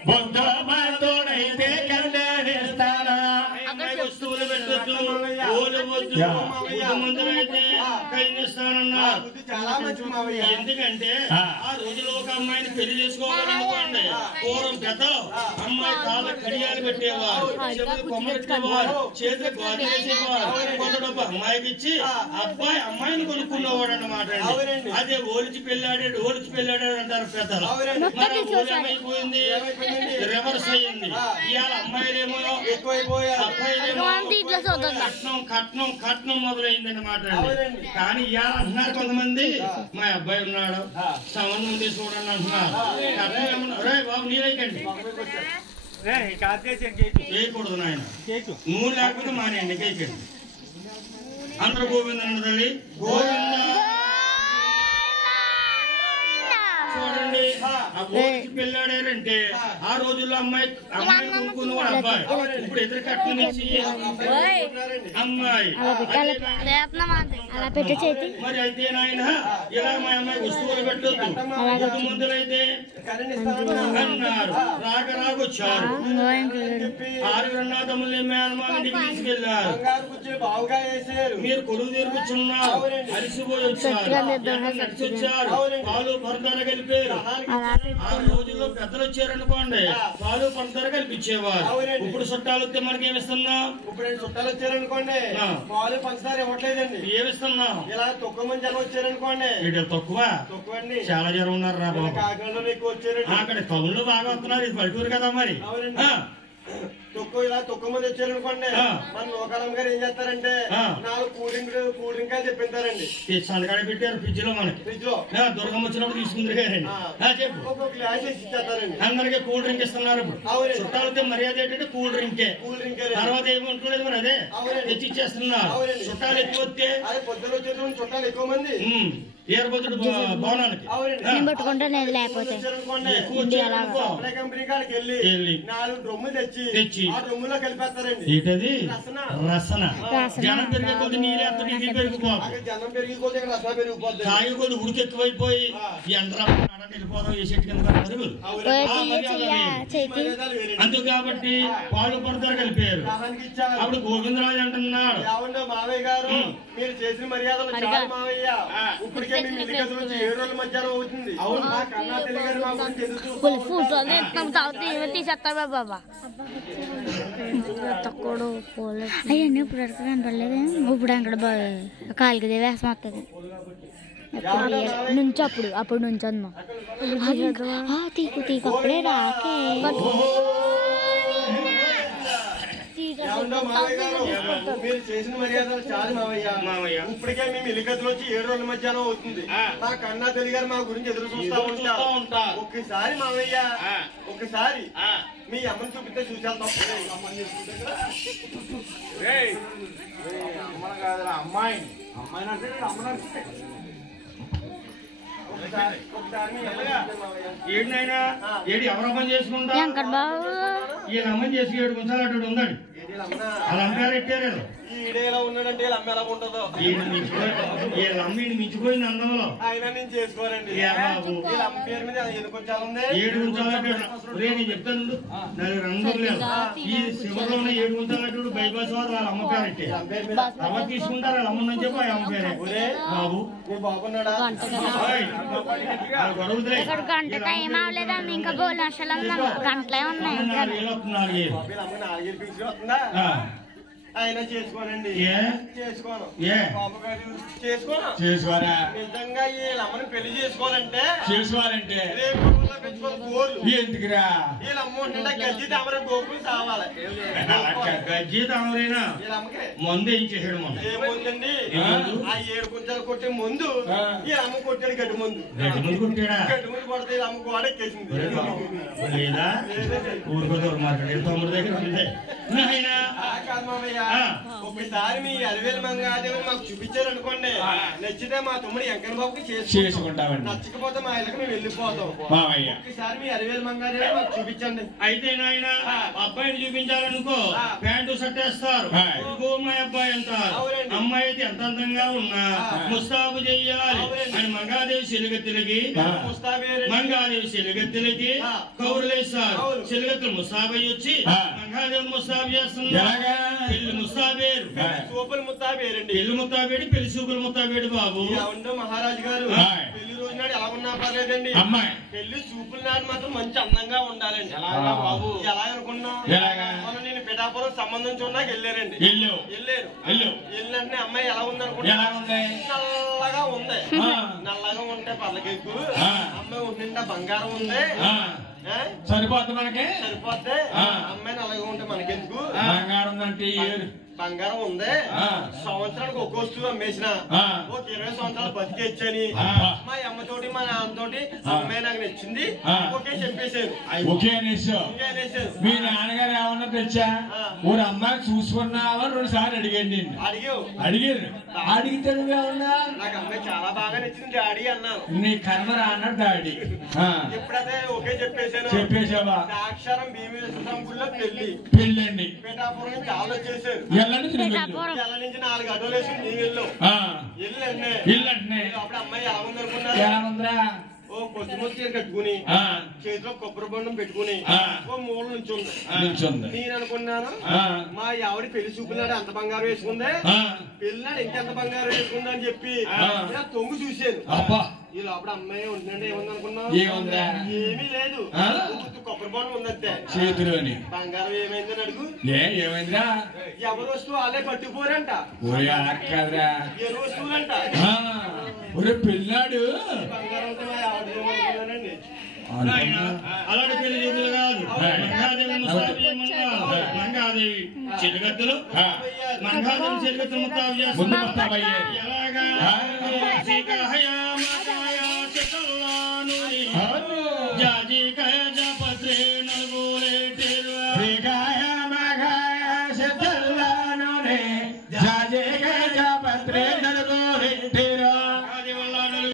బొద్దమాతోడైతే కళ్యాణిస్తానా వస్తువులు పెట్టొద్దు ఓలు వద్దు ముందులైతే కైనిస్తానన్నారు. ఎందుకంటే ఆ రోజులో ఒక అమ్మాయిని పెళ్లి చేసుకోవాలనుకోండి పూర్వం పెద్దలు అమ్మాయి కాళ్ళ కడియాలు పెట్టేవారు, చెవులు కొమ్మరెట్టేవారు, చేతులు గాజు వేసేవారు. కొంత డబ్బు అమ్మాయికి ఇచ్చి అబ్బాయి అమ్మాయిని కొనుక్కునేవాడు అన్నమాట. అదే ఓలిచి పెళ్ళాడాడు అంటారు పెద్దలు. మరి ఓలేమైపోయింది, రివర్స్ అయ్యింది. ఇవాళ అమ్మాయిలేమో ఎక్కువైపోయారు, అబ్బాయిలేమో కట్నం మొదలైంది అన్నమాట. కానీ ఇవాళ అంటున్నారు కొంతమంది మా అబ్బాయి ఉన్నాడు సంబంధం ఉంది చూడండి అంటున్నారు. కట్నం ఏమన్నా బాబు నీళ్ళకండి చేయకూడదు నాయన, నువ్వు లేకపోతే మానేయండి కేకండి. అందరూ గోవింద తల్లి గోవింద. చూడండి ఆ ఓలికి పెళ్ళాడారంటే ఆ రోజుల్లో అమ్మాయిని కొనుక్కున్నవాడు అబ్బాయి. ఇప్పుడు ఎదురు కట్నం ఇచ్చి అమ్మాయి మరి అయితే నాయన ఇలా మా అమ్మాయి వస్తువులు పెట్టొద్దు ముందులైతే అన్నారు. రాగొచ్చారు ఆరుగురన్నా తమ్ముల్ని మేనమామ ఇంటికి తీసుకెళ్లారు. మీరు కొడుకు దగ్గర కూర్చున్నారు, అలసిపోయి వచ్చారు, నడిచి వచ్చారు, పాలు పంచదార కలిపారు. ఆ రోజుల్లో పెద్దలు వచ్చారనుకోండి పాలు పంచదార కలిపించేవారు. ఇప్పుడు చుట్టాలు వస్తే మనకి ఏమిస్తున్నాం? ఇప్పుడు చుట్టాలు వచ్చారనుకోండి పాలు పంచదార ఇవ్వట్లేదండి, ఏమిస్తున్నాం? ఇలా తక్కువ మంది జనం వచ్చారనుకోండి. తక్కువ అండి, చాలా జనం ఉన్నారు రా బాబు. కాకినాడలో ఎక్కువ వచ్చారు, అక్కడ టౌన్లో బాగా వస్తున్నారు. ఇది పల్లెటూరు కదా మరి. తక్కువ మంది వచ్చారనుకోండి మన లోకాలం గారు ఏం చేస్తారంటే 4 కూల్ డ్రింక్ అని చెప్పింటారండి. సంతకాడ పెట్టారు ఫ్రిడ్జ్ లో, మనకి ఫ్రిడ్జ్ లో దుర్గం వచ్చినప్పుడు తీసుకుందరు గారండి. గ్లాస్ వేసి ఇచ్చేస్తారండి. అందరికీ కూల్ డ్రింక్ ఇస్తున్నారు. ఇప్పుడు చుట్టాలతో మర్యాద ఏంటంటే కూల్ డ్రింకే. తర్వాత ఏముంటలేదు మరి అదే తెచ్చి ఇచ్చేస్తున్నారు. చుట్టాలు ఎక్కువ వస్తే అదే పొద్దున వచ్చేటువంటి చుట్టాలు ఎక్కువ మంది ఏర్బోతుడు భవనానికి కంపెనీ కాడికి వెళ్ళి 4 డ్రమ్ములు తెచ్చి ఆ డ్రమ్ములో కలిపేస్తారండి. ఏంటది? రసన. జనం పెరిగే కొద్ది నీళ్ళేస్తుంది, ఇది పెరిగిపోతుంది. జనం పెరిగి కొద్ది రసన పెరిగిపోతుంది. తాగి కొద్ది ఉడికి ఎక్కువైపోయి ఎండ్రా వెళ్ళిపోతాం ఏ చెట్టు కింద పరుగులు. అందుకు కాబట్టి పాలు పడతారు కలిపారు. అప్పుడు గోవిందరాజు అంటున్నాడు, మావయ్య గారు మీరు చేసిన మర్యాదలు చాలా మావయ్య. ఇప్పటికే మేము ఇల్లు కలిసి వచ్చి 7 రోజుల మధ్యాహ్నం అవుతుంది. మా కన్నా తెలుగు గారు మా గురించి అవన్నీ ఇప్పుడు అక్కడ కనపడలేదు. ఇప్పుడు అక్కడ కాలికి వేసం వస్తుంది నుంచి అప్పుడు నుంచి అన్నా తీకు అప్పుడే రాకే మీరు చేసిన మర్యాదలు చాలు మావయ్య. ఇప్పటికే మేము ఇల్లుగతులు వచ్చి 7 రోజుల మధ్యాహ్నం అవుతుంది. మా కన్నా తెలుగు గారు మా గురించి ఎదురు చూస్తా ఉంటారు. ఒక్కసారి మావయ్య ఒక్కసారి మీ అమ్మని చూపిస్తే చూసాను తప్ప అమ్మని కాదు అమ్మాయిని అంటే అమ్మని ఏడినైనా ఏడి ఎవరో పని చేసుకుంటా ఈయన అమ్మని చేసి 7 గుంజాలు అటు ఉందండి. అలా అమ్మారు ఎట్టారు ఉన్నాడంటే అమ్మ ఉంటుందో మించిపోయింది అందంలో. ఆయన నేను చేసుకోనండి. 7 గుంజాలు నేను చెప్తాను. రంగు లేదు ఈ శివలో ఉన్న 7 గుంజాలు బైపాస్ వారు వాళ్ళ అమ్మ పేరు ఎట్టారు. తర్వాత తీసుకుంటారు వాళ్ళ అమ్మని చెప్పి ఆ అమ్మ పేరే బాబు. బాబున్నాడా ఇంకా గోలు అసలు గంటలే ఉన్నాయి. ఆయన చేసుకోనండి, చేసుకోను. చేసుకోరా నిజంగా వీళ్ళమ్మని పెళ్లి చేసుకోవాలంటే ఎందుకురా వీళ్ళమ్మ ఉంటుంటే గజ్జి తామర గోపులు కావాలి. గజ్జి తామరైనా మందు ఏం చేసాడు? ఏముందండి ఆ 7 గుంజలు కొట్టే ముందు వీళ్ళమ్మ కొట్టాడు గడ్డి ముందు కొట్టాడా? గడ్డి ముందు కొడితే వీళ్ళమ్మ గోడ ఎక్కేసింది. లేదా ఊరుకోదోరు మాట్లాడే తమ్ముడు దగ్గర ఉంది. కాదు మామయ్య ఒకసారి మీ అరవేల మంగాదేవిని మాకు చూపించారు అనుకోండి, నచ్చితే మా తమ్ముడు వెంకన్న బాబుకి చేసుకుంటామండి, నచ్చకపోతే మా ఇళ్ళకి మేము వెళ్ళిపోతాం. ఒకసారి మీ అరవేల మంగాదేవి మాకు చూపించండి. అయితే నాయన అబ్బాయిని చూపించాలనుకో ప్యాంటు సట్టేస్తారు, మా అబ్బాయి అంటారు. అమ్మాయి అయితే ఎంత అందంగా ఉన్నా ముస్తాబు చెయ్యాలి అని మంగాదేవి చెలిగెత్తులకి మంగాదేవి చెలిగెత్తులకి కౌరులేస్తారు. చెలిగెత్తులు ముస్తాబయ్యి వచ్చి మంగాదేవి ముస్తాబు చేస్తున్నారు. పెళ్లి ముస్తాబేరు, పెళ్లి ముస్తాబేడి, పెళ్లి చూపులు ముస్తాబేడు బాబు. మహారాజు గారు పెళ్లి రోజు నాడు ఎలా ఉన్నా పర్లేదండి, పెళ్లి చూపుల నాడు మాత్రం మంచి అందంగా ఉండాలండి. బాబు ఎలా అనుకున్నా, నేను పిఠాపురం సంబంధం చూడడానికి వెళ్ళారండి. వెళ్ళినట్టే అమ్మాయి ఎలా ఉంది అనుకున్నా, నల్లగా ఉంది. నల్లగా ఉంటే పర్లకెక్కు, అమ్మాయి ఉండిందా బంగారం ఉంది, సరిపోద్ది మనకి, సరిపోద్ది. అమ్మాయి నల్లగా ఉంటే మనకెందుకు, బంగారం అంటే బంగారం ఉంది. సంవత్సరానికి ఒక వస్తువు అమ్మేసిన ఒక 20 సంవత్సరాలు బతికేచ్చని మా అమ్మతోటి మా నాన్నతోటి అమ్మాయి నాకు నచ్చింది ఓకే చెప్పేశారు. మీ నాన్నగారు ఏమన్నా తెచ్చా ఊరు అమ్మాయి చూసుకున్నావా 2 సార్లు అడిగండి. అడిగారు, అడిగితే నువ్వేమన్నా నాకు అమ్మాయి చాలా బాగా నచ్చింది డాడీ అన్నాను. నీ కర్మరా అన్నాడు డాడీ. ఎప్పుడైతే ఓకే చెప్పేశాను, చెప్పేసావా అక్షరం భీమేశ్వరం గుళ్ళో పెళ్ళండి. పిఠాపురం నుంచి ఆలో చేశారు. నుంచి 4 అడ్డోలు వేసుకుని నీ ఇల్లు అప్పుడు అమ్మాయి ఎలా ఉంది అనుకున్నా, ఓ కొద్దిమూత చీర కట్టుకుని చేతిలో కొబ్బరి బండం పెట్టుకుని ఓ మూల నుంచి ఉంది. నేను అనుకున్నాను మా ఆవిడ పెళ్లి చూపులాడు అంత బంగారం వేసుకుందే, పెళ్ళినాడు ఇంకెంత బంగారం వేసుకుందా అని చెప్పి తొంగు చూశాను. ఈ లోపల అమ్మాయి ఉంటుందంటే ఏముంది అనుకున్నావు, ఏమీ లేదు, కొబ్బరి బండం ఉందంటే చేతిలోని. బంగారం ఏమైందని అడుగు, ఏమైందా ఎవరి వస్తువు వాళ్ళే పట్టుకుపోరంట, ఎవరి వస్తువులంట. పిల్లాడు బంగారంతో అలాంటి పెళ్లి చూపులు కాదు. మంగాదేవి చెలిగత్తులు, మంగాదేవి చెలిగత్తులు ముస్తాబు చేస్తున్నారు. ఎలాగా జాజీ